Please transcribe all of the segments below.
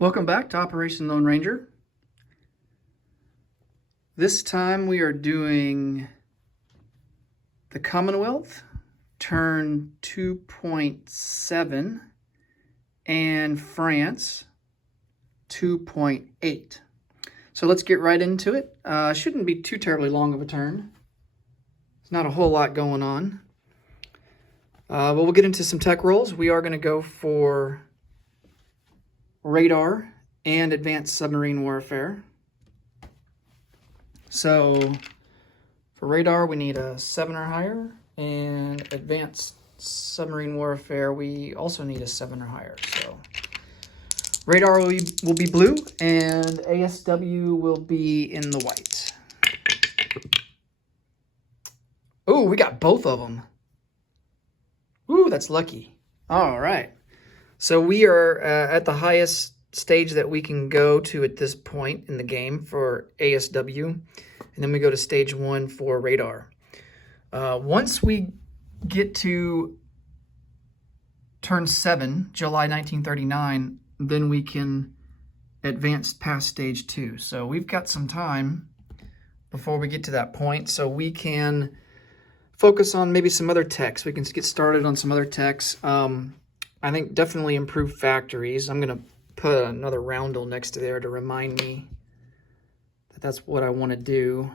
Welcome back to Operation Lone Ranger. This time we are doing the Commonwealth, turn 2.7, and France, 2.8. So let's get right into it. Shouldn't be too terribly long of a turn. There's not a whole lot going on. But we'll get into some tech rolls. We are going to go for radar and advanced submarine warfare. So for radar, we need a 7 or higher, and advanced submarine warfare, we also need a 7 or higher. So radar will be blue, and ASW will be in the white. Oh, we got both of them. Ooh, that's lucky. All right. So we are at the highest stage that we can go to at this point in the game for ASW. And then we go to stage 1 for radar. Once we get to turn 7, July 1939, then we can advance past stage 2. So we've got some time before we get to that point. So we can focus on maybe some other techs. We can get started on some other techs. I think definitely improve factories. I'm going to put another roundel next to there to remind me that that's what I want to do.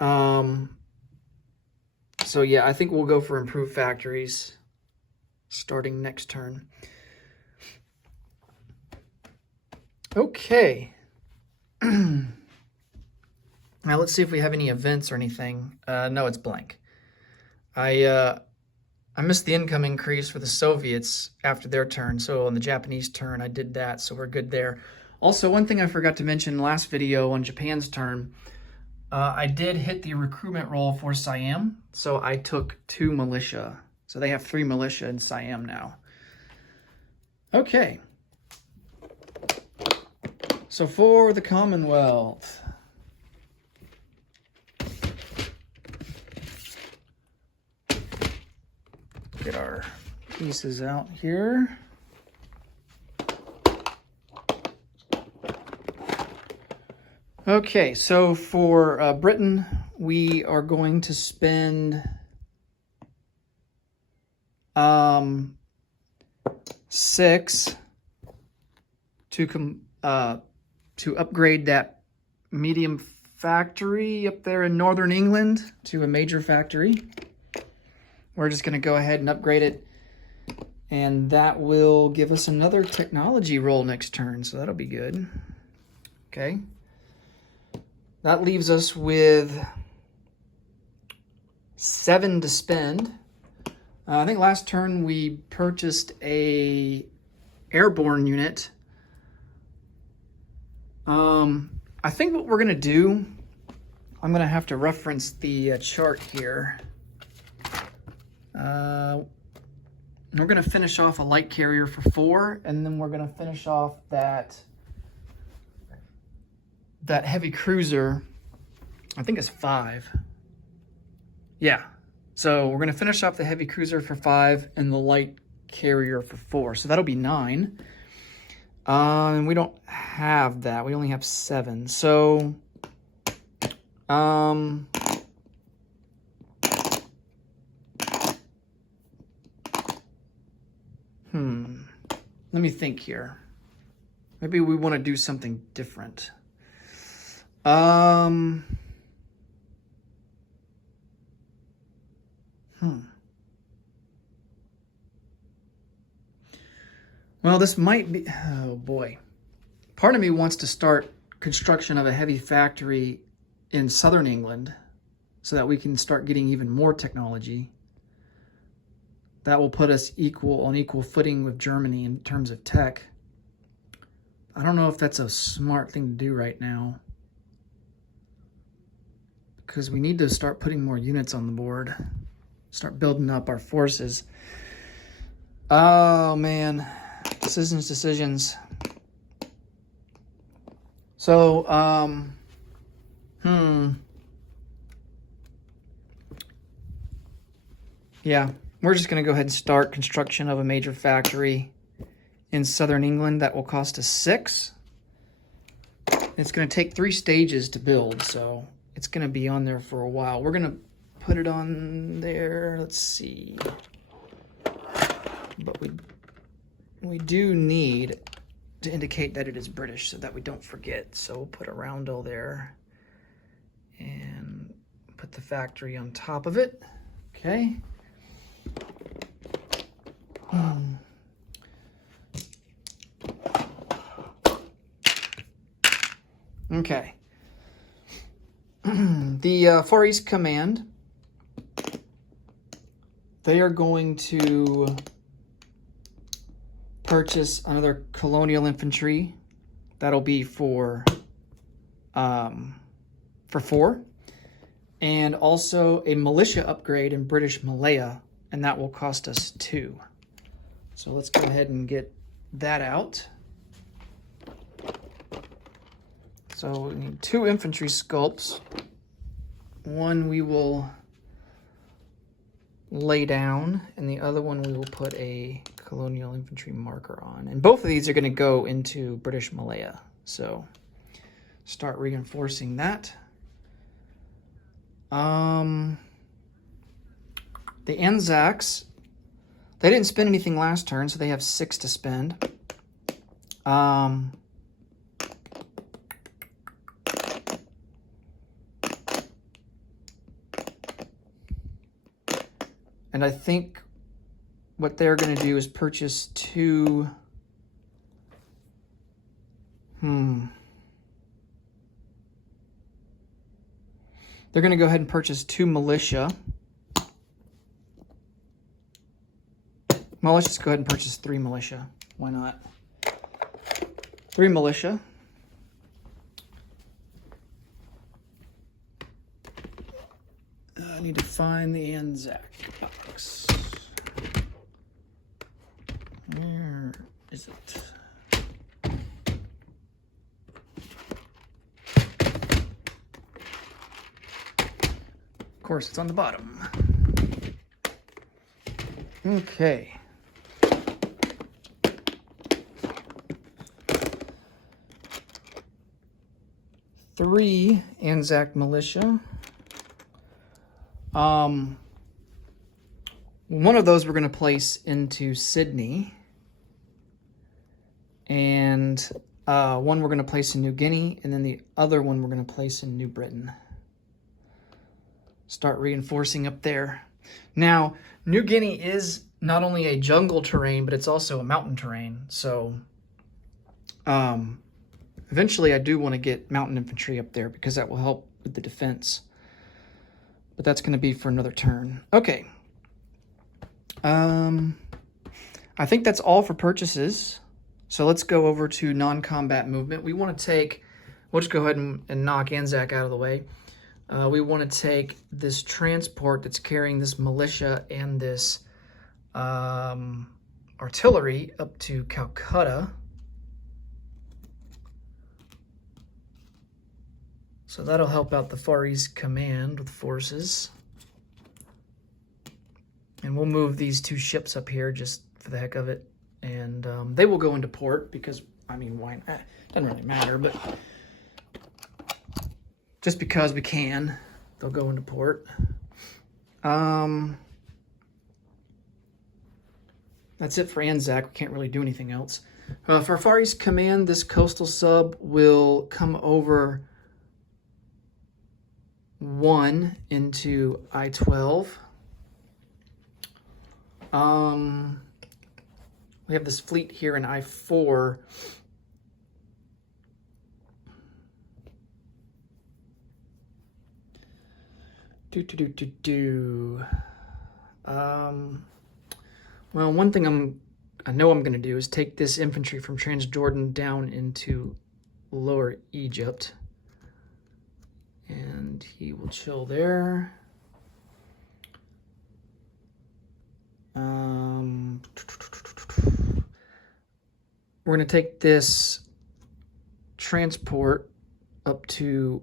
So yeah, I think we'll go for improved factories starting next turn. Okay. Now let's see if we have any events or anything. No, it's blank. I missed the income increase for the Soviets after their turn, so on the Japanese turn, I did that, so we're good there. Also, one thing I forgot to mention in the last video on Japan's turn, I did hit the recruitment roll for Siam, so I took 2 militia. So they have 3 militia in Siam now. Okay. So for the Commonwealth, get our pieces out here. Okay, so for Britain, we are going to spend 6 to upgrade that medium factory up there in northern England to a major factory. We're just going to go ahead and upgrade it, and that will give us another technology roll next turn, so that'll be good. Okay. That leaves us with 7 to spend. I think last turn we purchased a airborne unit. I think what we're going to do, I'm going to have to reference the chart here. We're going to finish off a light carrier for 4, and then we're going to finish off that heavy cruiser, I think it's 5. Yeah, so we're going to finish off the heavy cruiser for 5 and the light carrier for 4. So that'll be 9. And we don't have that. We only have 7. So, let me think here. Maybe we want to do something different. Well, this might be, oh boy. Part of me wants to start construction of a heavy factory in southern England so that we can start getting even more technology. That will put us on equal footing with Germany in terms of tech. I don't know if that's a smart thing to do right now, because we need to start putting more units on the board, start building up our forces. Oh man, decisions. So, yeah, we're just going to go ahead and start construction of a major factory in southern England that will cost us 6. It's going to take 3 stages to build, so it's going to be on there for a while. We're going to put it on there. Let's see. But we do need to indicate that it is British so that we don't forget. So we'll put a roundel there and put the factory on top of it. Okay. Okay. The Far East Command, they are going to purchase another colonial infantry. That'll be for 4, and also a militia upgrade in British Malaya, and that will cost us 2. So let's go ahead and get that out. So we need 2 infantry sculpts. One we will lay down, and the other one we will put a colonial infantry marker on. And both of these are going to go into British Malaya. So start reinforcing that. The Anzacs, they didn't spend anything last turn, so they have 6 to spend. And I think what they're going to do is purchase 2... They're going to go ahead and purchase 2 militia. Well, let's just go ahead and purchase 3 militia. Why not? 3 militia. I need to find the Anzac box. Where is it? Of course, it's on the bottom. Okay. Three Anzac militia. One of those we're going to place into Sydney, and one we're going to place in New Guinea, and then the other one we're going to place in New Britain. Start reinforcing up there. Now, New Guinea is not only a jungle terrain, but it's also a mountain terrain. So eventually I do want to get mountain infantry up there because that will help with the defense. But that's going to be for another turn. Okay. I think that's all for purchases. So let's go over to non-combat movement. We want to take, we'll just go ahead and knock Anzac out of the way. We want to take this transport that's carrying this militia and this artillery up to Calcutta. So that'll help out the Far East Command with forces. And we'll move these 2 ships up here just for the heck of it. And they will go into port because, I mean, why not? Doesn't really matter, but just because we can, they'll go into port. That's it for Anzac. We can't really do anything else. For Far East Command, this coastal sub will come over 1 into I-12. We have this fleet here in I-4. Well, one thing I know I'm going to do is take this infantry from Transjordan down into Lower Egypt. And he will chill there. We're going to take this transport up to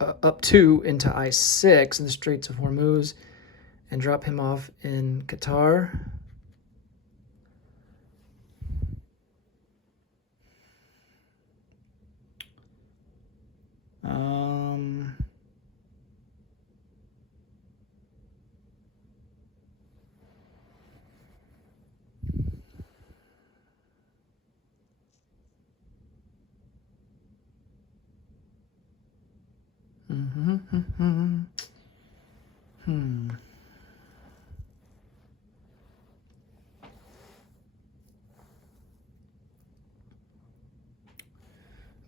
into I-6 in the Straits of Hormuz and drop him off in Qatar.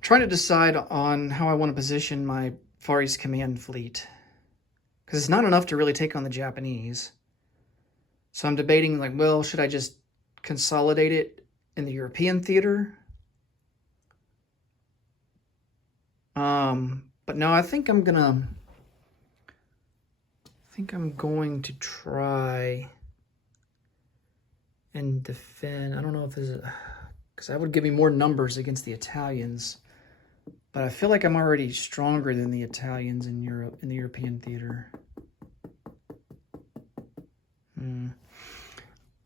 Trying to decide on how I want to position my Far East Command fleet, because it's not enough to really take on the Japanese. So I'm debating, like, well, should I just consolidate it in the European theater? But no, I think I'm going to try and defend. I don't know if this is, because that would give me more numbers against the Italians. But I feel like I'm already stronger than the Italians in Europe, in the European theater.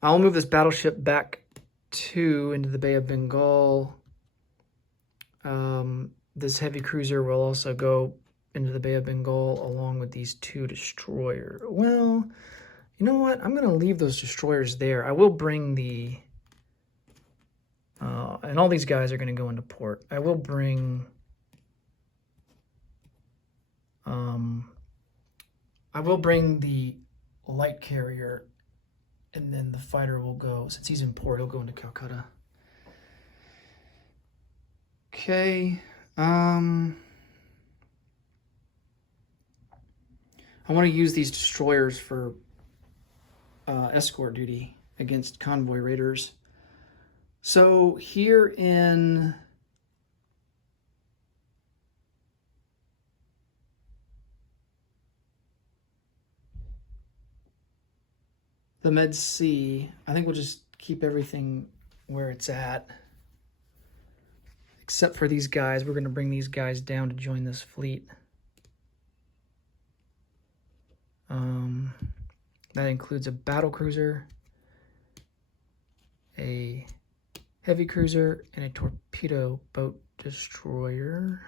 I'll move this battleship back into the Bay of Bengal. This heavy cruiser will also go into the Bay of Bengal along with these two destroyers. Well, you know what? I'm going to leave those destroyers there. I will bring the... and all these guys are going to go into port. I will bring... the light carrier, and then the fighter will go, since he's in port, he'll go into Calcutta. Okay. I want to use these destroyers for escort duty against convoy raiders. So here in the Med Sea, I think we'll just keep everything where it's at. Except for these guys. We're going to bring these guys down to join this fleet. That includes a battle cruiser, a heavy cruiser, and a torpedo boat destroyer.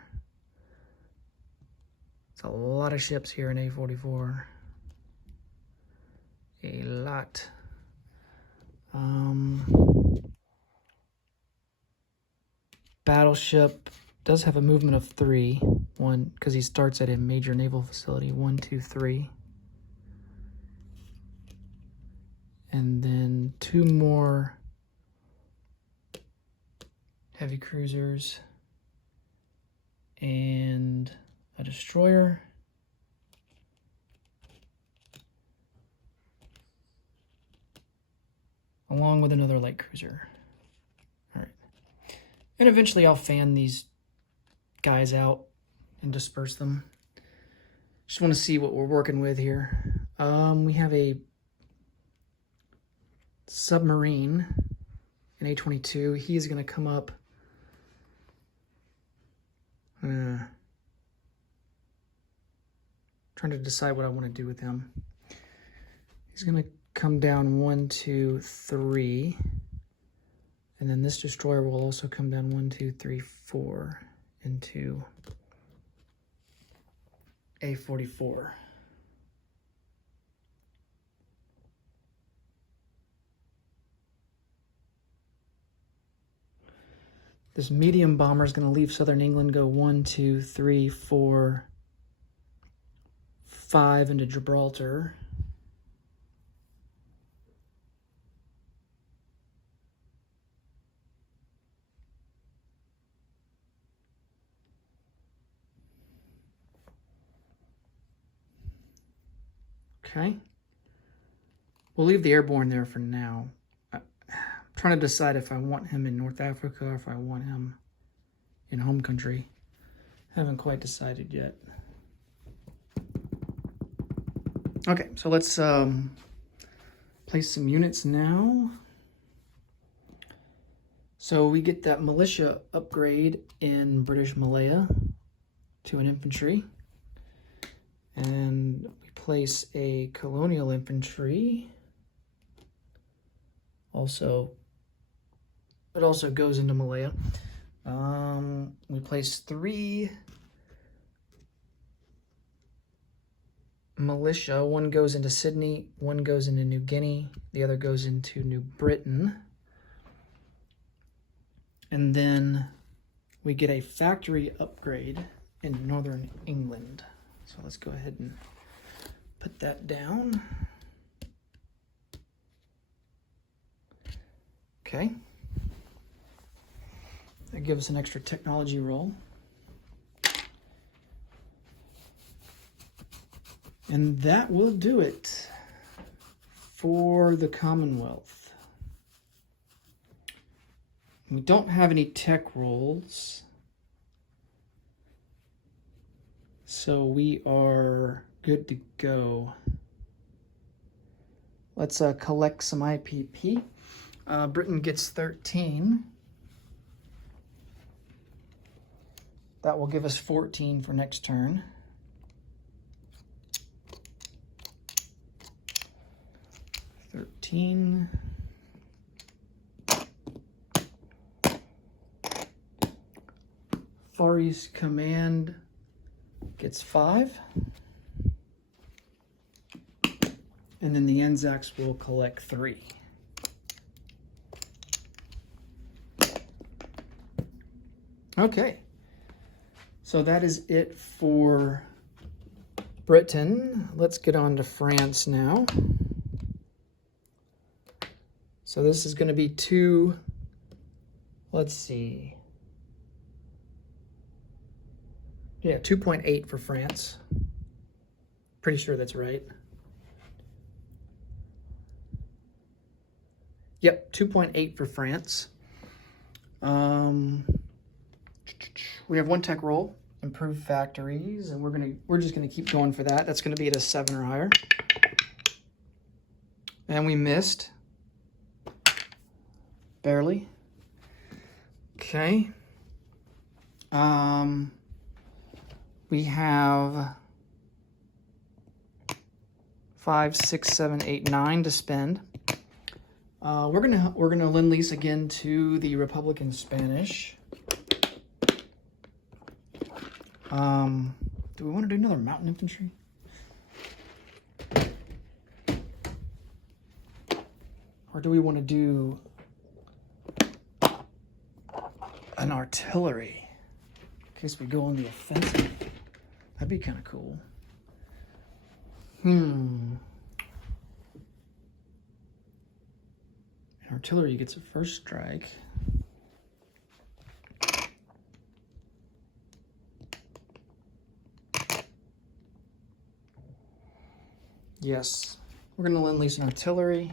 It's a lot of ships here in A44. A lot. Battleship does have a movement of 3. 1, because he starts at a major naval facility. 1, 2, 3. And then 2 more heavy cruisers and a destroyer. Along with another light cruiser. All right. And eventually I'll fan these guys out and disperse them. Just want to see what we're working with here. We have a submarine in A22. He's going to come up. Trying to decide what I want to do with him. He's going to come down 1, 2, 3. And then this destroyer will also come down 1, 2, 3, 4 into A44. This medium bomber is going to leave southern England, go 1, 2, 3, 4, 5 into Gibraltar. Okay. We'll leave the airborne there for now. Trying to decide if I want him in North Africa or if I want him in home country. Haven't quite decided yet. Okay, so let's place some units now. So we get that militia upgrade in British Malaya to an infantry. And we place a colonial infantry. It also goes into Malaya. We place 3 militia. 1 goes into Sydney, 1 goes into New Guinea, the other goes into New Britain. And then we get a factory upgrade in northern England. So let's go ahead and put that down. Okay. That gives us an extra technology roll. And that will do it for the Commonwealth. We don't have any tech rolls, so we are good to go. Let's collect some IPP. Britain gets 13. That will give us 14 for next turn. Far East Command gets 5. And then the Anzacs will collect 3. Okay. So that is it for Britain. Let's get on to France now. So this is going to be 2, let's see. Yeah, 2.8 for France. Pretty sure that's right. Yep, 2.8 for France. We have 1 tech roll, improved factories, and we're just gonna keep going for that. That's gonna be at a 7 or higher. And we missed. Barely. Okay. We have 5, 6, 7, 8, 9 to spend. We're gonna lend lease again to the Republican Spanish. Do we want to do another mountain infantry? Or do we want to do an artillery in case we go on the offensive? That'd be kind of cool. Artillery gets a first strike. Yes, we're going to lend lease an artillery.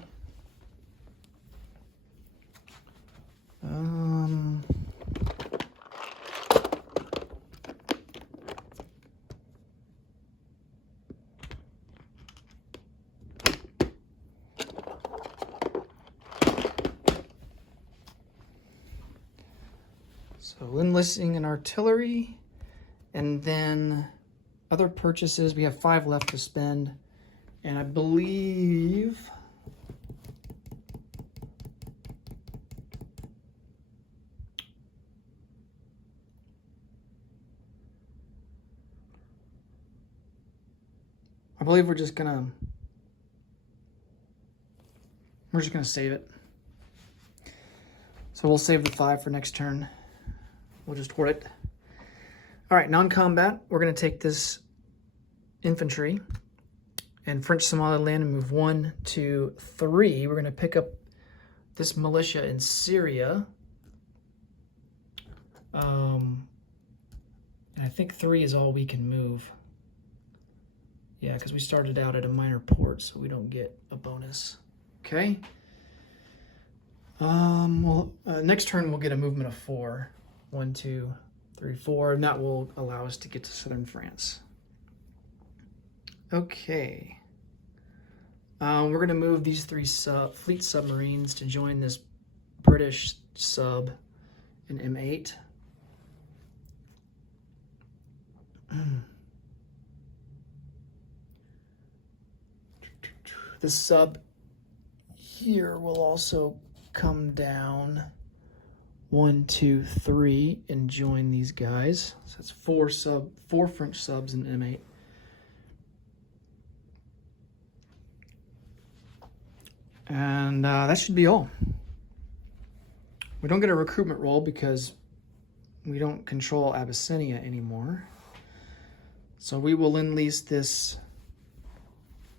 So enlisting an artillery, and then other purchases. We have 5 left to spend, and I believe we're just gonna save it. So we'll save the 5 for next turn. We'll just hoard it. All right, non-combat. We're going to take this infantry and French Somaliland and move 1, 2, 3. We're going to pick up this militia in Syria. And I think 3 is all we can move. Yeah, because we started out at a minor port, so we don't get a bonus. Okay. Next turn we'll get a movement of 4. 1, 2, 3, 4, and that will allow us to get to southern France. Okay. We're going to move these 3 fleet submarines to join this British sub in M8. This sub here will also come down 1, 2, 3 and join these guys. So that's 4 French subs in M8. And that should be all. We don't get a recruitment roll because we don't control Abyssinia anymore. So we will lend-lease this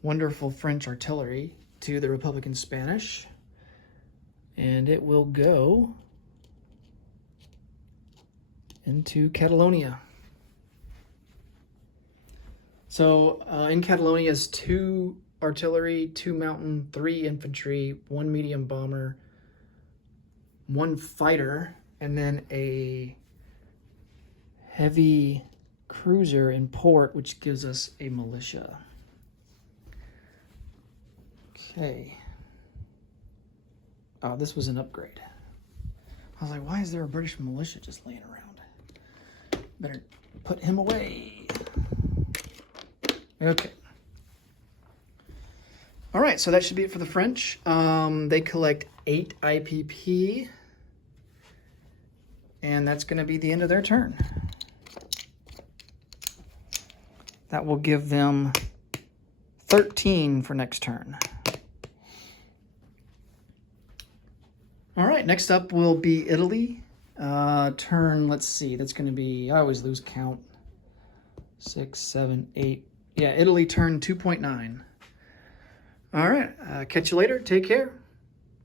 wonderful French artillery to the Republican Spanish, and it will go into Catalonia. So in Catalonia is 2 artillery, 2 mountain, 3 infantry, 1 medium bomber, 1 fighter, and then a heavy cruiser in port, which gives us a militia. Okay. Oh, this was an upgrade. I was like, why is there a British militia just laying around? Better put him away. Okay. All right, so that should be it for the French. They collect 8 IPP, and that's going to be the end of their turn. That will give them 13 for next turn. All right, next up will be Italy. Turn, let's see, that's going to be, I always lose count. 6, 7, 8. Yeah, Italy turn 2.9. All right, catch you later. Take care.